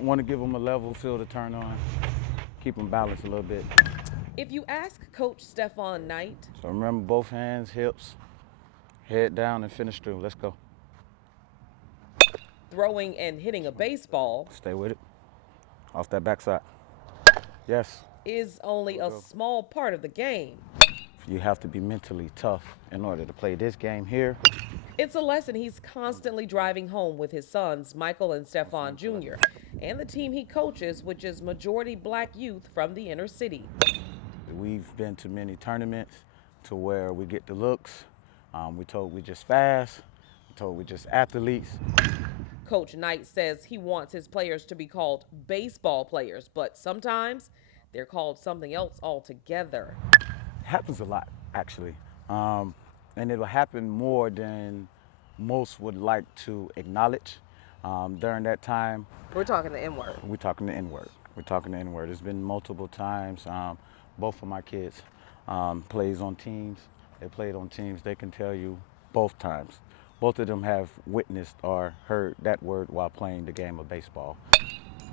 want to give them a level field to turn on, keep them balanced a little bit. If you ask Coach Stephon Knight, So remember, both hands, hips, head down and finish through. Let's go. throwing and hitting a baseball Stay with it. Off that backside. Yes. is only a small part of the game. You have to be mentally tough in order to play this game here. It's a lesson he's constantly driving home with his sons, Michael and Stephon Jr., and the team he coaches, which is majority black youth from the inner city. We've been to many tournaments to where we get the looks. We told we just fast. We told we just athletes. Coach Knight says he wants his players to be called baseball players, but sometimes they're called something else altogether. It happens a lot, actually. And it'll happen more than most would like to acknowledge. During that time, We're talking the N-word. we're talking the N-word. We're talking the N-word. It's been multiple times. Both of my kids plays on teams. They played on teams. They can tell you both times. Both of them have witnessed or heard that word while playing the game of baseball.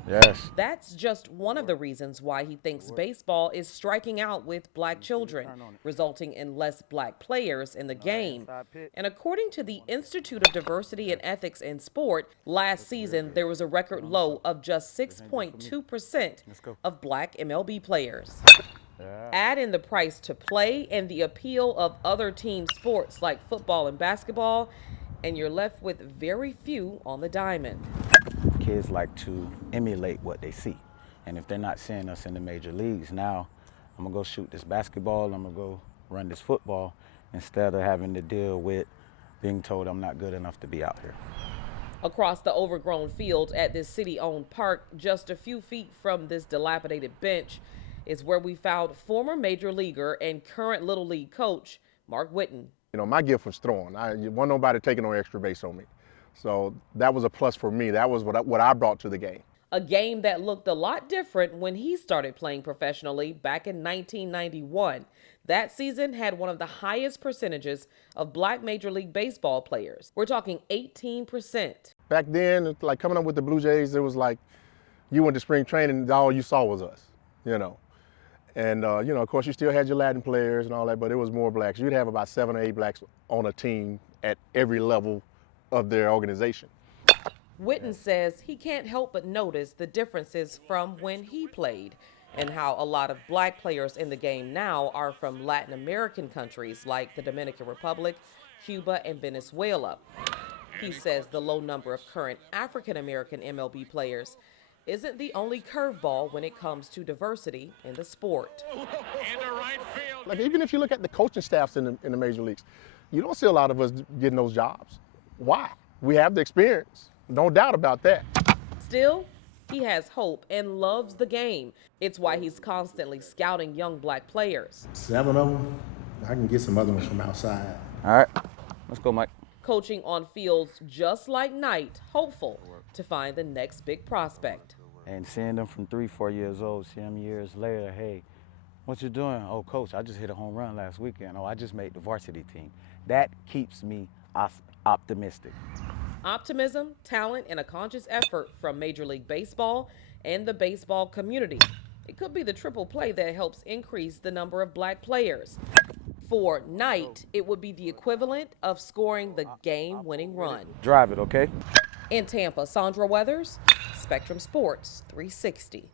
Yes. That's just one of the reasons why he thinks baseball is striking out with black children, resulting in less black players in the game. And according to the Institute of Diversity and Ethics in Sport, last season there was a record low of just 6.2% of black MLB players. Add in the price to play and the appeal of other team sports like football and basketball, and you're left with very few on the diamond. Kids like to emulate what they see. And if they're not seeing us in the major leagues, now I'm gonna go shoot this basketball, I'm gonna go run this football, instead of having to deal with being told I'm not good enough to be out here. Across the overgrown field at this city-owned park, just a few feet from this dilapidated bench, is where we found former major leaguer and current Little League coach, Mark Whitten. You know, my gift was throwing. Wasn't nobody taking no extra base on me. So that was a plus for me. That was what I brought to the game. A game that looked a lot different when he started playing professionally back in 1991. That season had one of the highest percentages of black Major League Baseball players. We're talking 18%. Back then, like coming up with the Blue Jays, it was like you went to spring training, all you saw was us, you know. And, you know, of course, you still had your Latin players and all that, but it was more blacks. You'd have about 7 or 8 blacks on a team at every level of their organization. Whitten says he can't help but notice the differences from when he played and how a lot of black players in the game now are from Latin American countries like the Dominican Republic, Cuba, and Venezuela. He says the low number of current African American MLB players isn't the only curveball when it comes to diversity in the sport. Like even if you look at the coaching staffs in the major leagues, you don't see a lot of us getting those jobs. Why? We have the experience, no doubt about that. Still, he has hope and loves the game. It's why he's constantly scouting young black players. 7 of them, I can get some other ones from outside. All right, let's go, Mike. Coaching on fields just like Knight, hopeful to find the next big prospect. And seeing them from 3, 4 years old, seeing them years later, hey, what you doing? Oh, coach, I just hit a home run last weekend. Oh, I just made the varsity team. That keeps me optimistic. Optimism, talent, and a conscious effort from Major League Baseball and the baseball community. It could be the triple play that helps increase the number of black players. For Knight, it would be the equivalent of scoring the game-winning run. Drive it, okay? In Tampa, Sandra Weathers, Spectrum Sports 360.